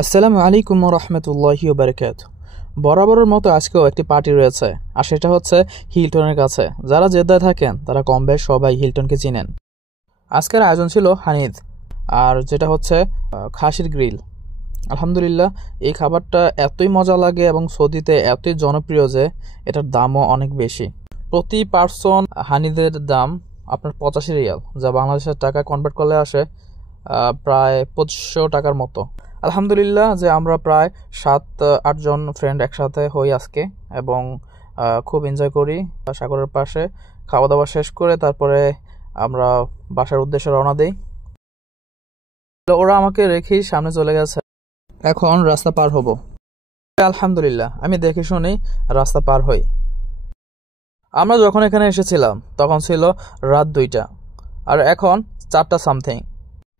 আসসালামু আলাইকুম রহমতুল্লাহি বারকাত। বরাবরের মতো আজকেও একটি পার্টি রয়েছে, আর সেটা হচ্ছে হিলটনের কাছে। যারা জেদ্দায় থাকেন তারা কম বেশ সবাই হিলটনকে চিনেন। আজকের আয়োজন ছিল হানিদ, আর যেটা হচ্ছে খাসির গ্রিল। আলহামদুলিল্লাহ, এই খাবারটা এতই মজা লাগে এবং সৌদিতে এতই জনপ্রিয় যে এটার দামও অনেক বেশি। প্রতি পার্সন হানিদের দাম আপনার 85 রিয়াল, যা বাংলাদেশের টাকা কনভার্ট করলে আসে প্রায় 2500 টাকার মতো। আলহামদুলিল্লাহ যে আমরা প্রায় 7-8 জন ফ্রেন্ড একসাথে হই আজকে, এবং খুব এনজয় করি সাগরের পাশে। খাওয়া দাওয়া শেষ করে তারপরে আমরা বাসার উদ্দেশ্যে রওনা দিই। ওরা আমাকে রেখেই সামনে চলে গেছে, এখন রাস্তা পার হব। আলহামদুলিল্লাহ আমি দেখে শুনেই রাস্তা পার হই। আমরা যখন এখানে এসেছিলাম তখন ছিল রাত 2টা, আর এখন 4টা সামথিং।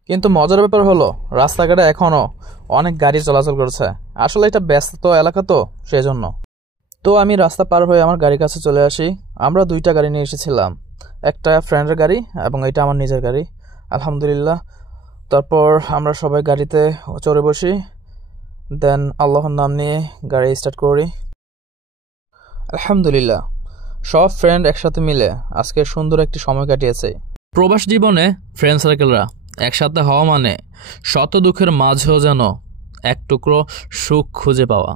কিন্তু মজার ব্যাপার হলো রাস্তাঘাটে এখনো অনেক গাড়ি চলাচল করছে। আসলে এটা ব্যস্ত এলাকা তো, সেজন্য। তো আমি রাস্তা পার হয়ে আমার গাড়ির কাছে চলে আসি। আমরা 2টা গাড়ি নিয়ে এসেছিলাম, একটা ফ্রেন্ডের গাড়ি এবং এটা আমার নিজের গাড়ি। আলহামদুলিল্লাহ, তারপর আমরা সবাই গাড়িতে চড়ে বসি, দেন আল্লাহর নাম নিয়ে গাড়ি স্টার্ট করি। আলহামদুলিল্লাহ, সব ফ্রেন্ড একসাথে মিলে আজকে সুন্দর একটি সময় কাটিয়েছে। প্রবাস জীবনে ফ্রেন্ড সার্কেলরা একসাথে হওয়া মানে শত দুঃখের মাঝেও যেন এক টুকরো সুখ খুঁজে পাওয়া।